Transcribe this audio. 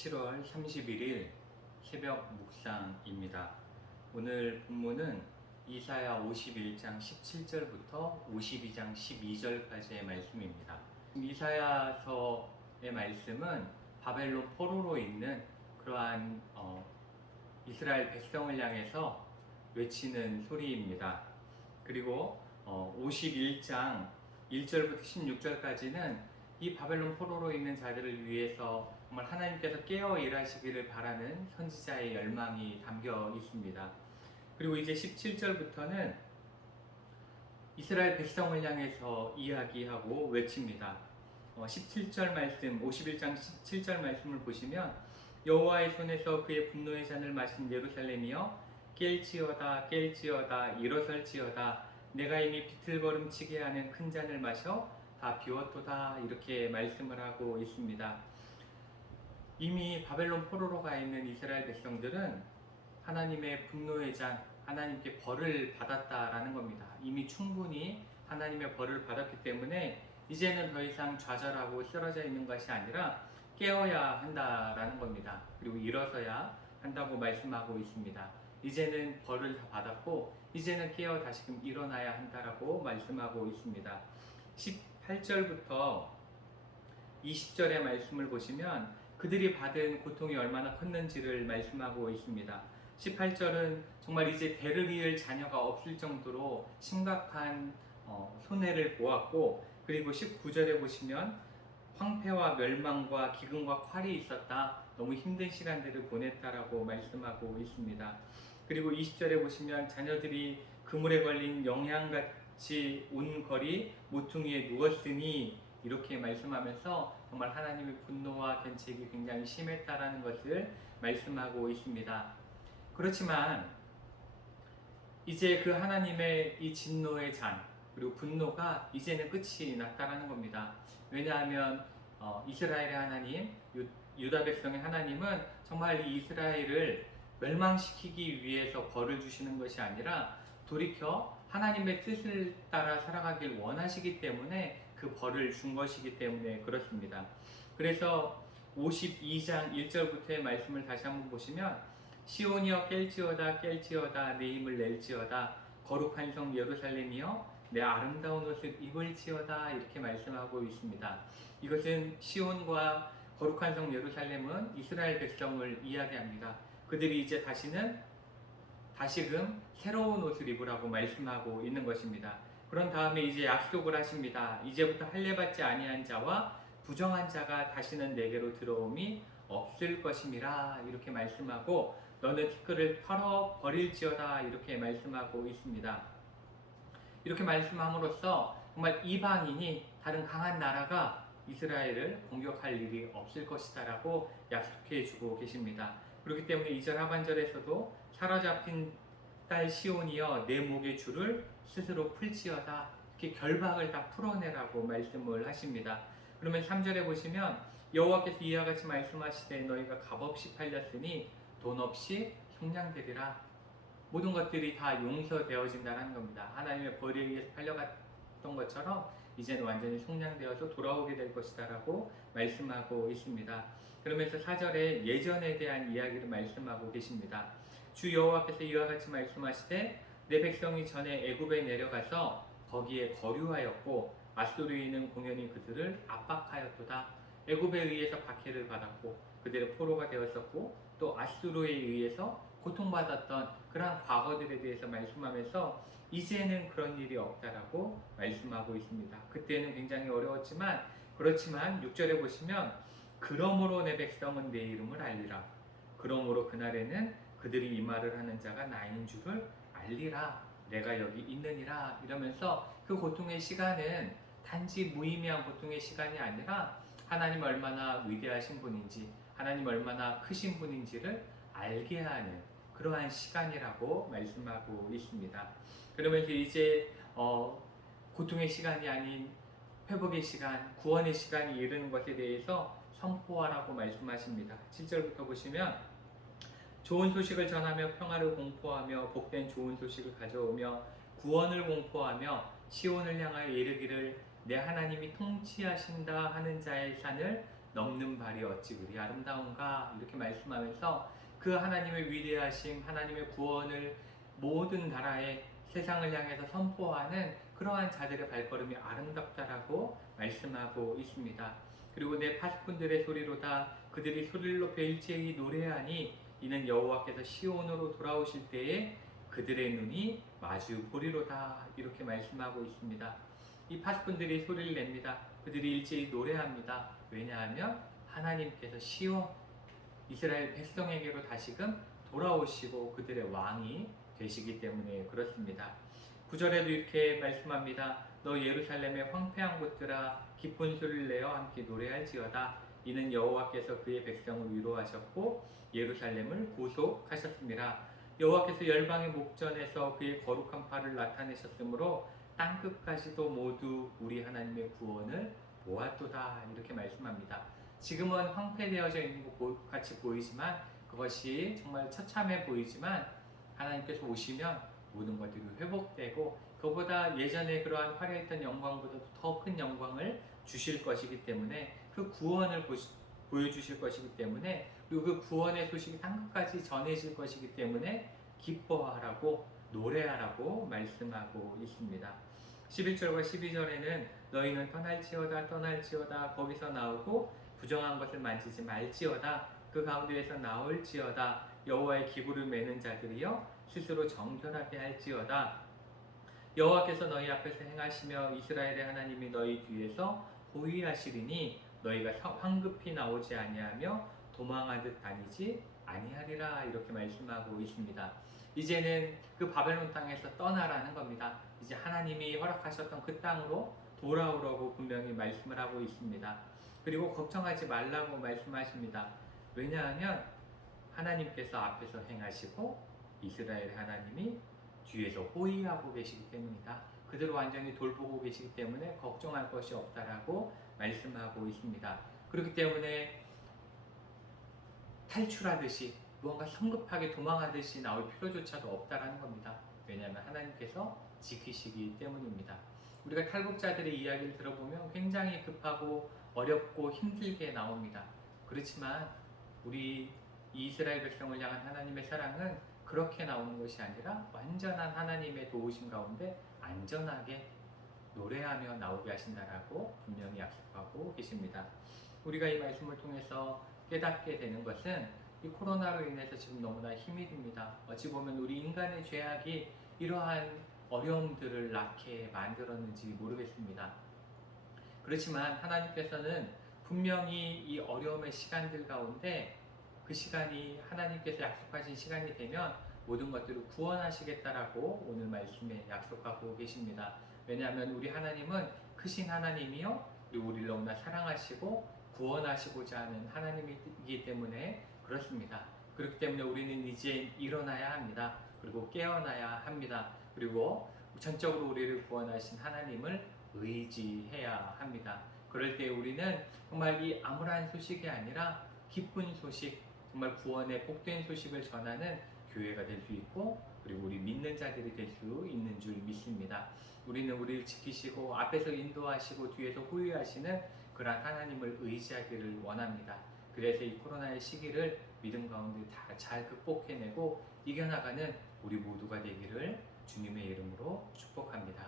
7월 31일 새벽 묵상입니다. 오늘 본문은 이사야 51장 17절부터 52장 12절까지의 말씀입니다. 이사야서의 말씀은 바벨론 포로로 있는 그러한 이스라엘 백성을 향해서 외치는 소리입니다. 그리고 51장 1절부터 16절까지는 이 바벨론 포로로 있는 자들을 위해서 정말 하나님께서 깨어 일하시기를 바라는 선지자의 열망이 담겨 있습니다. 그리고 이제 17절부터는 이스라엘 백성을 향해서 이야기하고 외칩니다. 17절 말씀, 51장 17절 말씀을 보시면 여호와의 손에서 그의 분노의 잔을 마신 예루살렘이여 깰지어다 깰지어다 일어설지어다 내가 이미 비틀거름치게 하는 큰 잔을 마셔 다 비웠도다 이렇게 말씀을 하고 있습니다. 이미 바벨론 포로로 가 있는 이스라엘 백성들은 하나님의 분노의 잔, 하나님께 벌을 받았다라는 겁니다. 이미 충분히 하나님의 벌을 받았기 때문에 이제는 더 이상 좌절하고 쓰러져 있는 것이 아니라 깨어야 한다라는 겁니다. 그리고 일어서야 한다고 말씀하고 있습니다. 이제는 벌을 다 받았고 이제는 깨어 다시금 일어나야 한다라고 말씀하고 있습니다. 18절부터 20절의 말씀을 보시면 그들이 받은 고통이 얼마나 컸는지를 말씀하고 있습니다. 18절은 정말 이제 대를 이을 자녀가 없을 정도로 심각한 손해를 보았고, 그리고 19절에 보시면 황폐와 멸망과 기근과 콸이 있었다. 너무 힘든 시간들을 보냈다라고 말씀하고 있습니다. 그리고 20절에 보시면 자녀들이 그물에 걸린 영양같이 온 거리 모퉁이에 누웠으니 이렇게 말씀하면서 정말 하나님의 분노와 견책이 굉장히 심했다라는 것을 말씀하고 있습니다. 그렇지만 이제 그 하나님의 이 진노의 잔 그리고 분노가 이제는 끝이 났다라는 겁니다. 왜냐하면 이스라엘의 하나님, 유다 백성의 하나님은 정말 이 이스라엘을 멸망시키기 위해서 벌을 주시는 것이 아니라 돌이켜 하나님의 뜻을 따라 살아가길 원하시기 때문에 그 벌을 준 것이기 때문에 그렇습니다. 그래서 52장 1절부터의 말씀을 다시 한번 보시면 시온이여 깰지어다 깰지어다 내 힘을 낼지어다 거룩한 성 예루살렘이여 내 아름다운 옷을 입을지어다 이렇게 말씀하고 있습니다. 이것은 시온과 거룩한 성 예루살렘은 이스라엘 백성을 이야기합니다. 그들이 이제 다시금 새로운 옷을 입으라고 말씀하고 있는 것입니다. 그런 다음에 이제 약속을 하십니다. 이제부터 할례받지 아니한 자와 부정한 자가 다시는 내게로 들어옴이 없을 것임이라 이렇게 말씀하고 너는 티끌을 털어 버릴지어다 이렇게 말씀하고 있습니다. 이렇게 말씀함으로써 정말 이방인이 다른 강한 나라가 이스라엘을 공격할 일이 없을 것이다 라고 약속해 주고 계십니다. 그렇기 때문에 2절 하반절에서도 사로잡힌 딸 시온이여 내 목의 줄을 스스로 풀지어다 이렇게 결박을 다 풀어내라고 말씀을 하십니다. 그러면 3절에 보시면 여호와께서 이와 같이 말씀하시되 너희가 값없이 팔렸으니 돈 없이 속량되리라. 모든 것들이 다 용서되어진다는 겁니다. 하나님의 벌에 의해서 팔려갔던 것처럼 이제는 완전히 속량되어서 돌아오게 될 것이다 라고 말씀하고 있습니다. 그러면서 4절에 예전에 대한 이야기를 말씀하고 계십니다. 주 여호와께서 이와 같이 말씀하시되 내 백성이 전에 애굽에 내려가서 거기에 거류하였고 아수르인은 공연히 그들을 압박하였도다. 애굽에 의해서 박해를 받았고 그들의 포로가 되었었고 또 아수르에 의해서 고통받았던 그러한 과거들에 대해서 말씀하면서 이제는 그런 일이 없다라고 말씀하고 있습니다. 그때는 굉장히 어려웠지만 그렇지만 6절에 보시면 그러므로 내 백성은 내 이름을 알리라. 그러므로 그날에는 그들이 이 말을 하는 자가 나인 줄을 알리라. 내가 여기 있느니라. 이러면서 그 고통의 시간은 단지 무의미한 고통의 시간이 아니라 하나님 얼마나 위대하신 분인지 하나님 얼마나 크신 분인지를 알게 하는 그러한 시간이라고 말씀하고 있습니다. 그러면서 이제 고통의 시간이 아닌 회복의 시간, 구원의 시간이 이르는 것에 대해서 선포하라고 말씀하십니다. 7절부터 보시면 좋은 소식을 전하며 평화를 공포하며 복된 좋은 소식을 가져오며 구원을 공포하며 시온을 향하여 이르기를 내 하나님이 통치하신다 하는 자의 산을 넘는 발이 어찌 그리 아름다운가 이렇게 말씀하면서 그 하나님의 위대하심, 하나님의 구원을 모든 나라에 세상을 향해서 선포하는 그러한 자들의 발걸음이 아름답다라고 말씀하고 있습니다. 그리고 내 파수꾼들의 소리로다 그들이 소리를 높여 일제히 노래하니 이는 여호와께서 시온으로 돌아오실 때에 그들의 눈이 마주 보리로다 이렇게 말씀하고 있습니다. 이 파수꾼들이 소리를 냅니다. 그들이 일제히 노래합니다. 왜냐하면 하나님께서 시온 이스라엘 백성에게로 다시금 돌아오시고 그들의 왕이 되시기 때문에 그렇습니다. 9절에도 이렇게 말씀합니다. 너 예루살렘의 황폐한 곳들아 기쁜 소리를 내어 함께 노래할지어다. 이는 여호와께서 그의 백성을 위로하셨고 예루살렘을 구속하셨습니다. 여호와께서 열방의 목전에서 그의 거룩한 팔을 나타내셨으므로 땅끝까지도 모두 우리 하나님의 구원을 보았도다 이렇게 말씀합니다. 지금은 황폐되어져 있는 것 같이 보이지만 그것이 정말 처참해 보이지만 하나님께서 오시면 모든 것들이 회복되고 그보다 예전에 그러한 화려했던 영광보다도 더 큰 영광을 주실 것이기 때문에 그 구원을 보여주실 것이기 때문에 그리고 그 구원의 소식이 땅끝까지 전해질 것이기 때문에 기뻐하라고 노래하라고 말씀하고 있습니다. 11절과 12절에는 너희는 떠날지어다 거기서 나오고 부정한 것을 만지지 말지어다 그 가운데에서 나올지어다 여호와의 기구를 매는 자들이여 스스로 정결하게 할지어다 여호와께서 너희 앞에서 행하시며 이스라엘의 하나님이 너희 뒤에서 호위하시리니 너희가 황급히 나오지 아니하며 도망하듯 다니지 아니하리라 이렇게 말씀하고 있습니다. 이제는 그 바벨론 땅에서 떠나라는 겁니다. 이제 하나님이 허락하셨던 그 땅으로 돌아오라고 분명히 말씀을 하고 있습니다. 그리고 걱정하지 말라고 말씀하십니다. 왜냐하면 하나님께서 앞에서 행하시고 이스라엘 하나님이 뒤에서 호위하고 계시기 때문이다. 그들을 완전히 돌보고 계시기 때문에 걱정할 것이 없다라고 말씀하고 있습니다. 그렇기 때문에 탈출하듯이 무언가 성급하게 도망하듯이 나올 필요조차도 없다라는 겁니다. 왜냐하면 하나님께서 지키시기 때문입니다. 우리가 탈북자들의 이야기를 들어보면 굉장히 급하고 어렵고 힘들게 나옵니다. 그렇지만 우리 이스라엘 백성을 향한 하나님의 사랑은 그렇게 나오는 것이 아니라 완전한 하나님의 도우심 가운데 안전하게 노래하며 나오게 하신다라고 분명히 약속하고 계십니다. 우리가 이 말씀을 통해서 깨닫게 되는 것은 이 코로나로 인해서 지금 너무나 힘이 듭니다. 어찌 보면 우리 인간의 죄악이 이러한 어려움들을 낳게 만들었는지 모르겠습니다. 그렇지만 하나님께서는 분명히 이 어려움의 시간들 가운데 그 시간이 하나님께서 약속하신 시간이 되면 모든 것들을 구원하시겠다라고 오늘 말씀에 약속하고 계십니다. 왜냐하면 우리 하나님은 크신 하나님이요 그리고 우리를 너무나 사랑하시고 구원하시고자 하는 하나님이기 때문에 그렇습니다. 그렇기 때문에 우리는 이제 일어나야 합니다. 그리고 깨어나야 합니다. 그리고 전적으로 우리를 구원하신 하나님을 의지해야 합니다. 그럴 때 우리는 정말 이 암울한 소식이 아니라 기쁜 소식, 정말 구원의 복된 소식을 전하는 교회가 될 수 있고 그리고 우리 믿는 자들이 될 수 있는 줄 믿습니다. 우리는 우리를 지키시고 앞에서 인도하시고 뒤에서 호위하시는 그러한 하나님을 의지하기를 원합니다. 그래서 이 코로나의 시기를 믿음 가운데 다 잘 극복해내고 이겨나가는 우리 모두가 되기를 주님의 이름으로 축복합니다.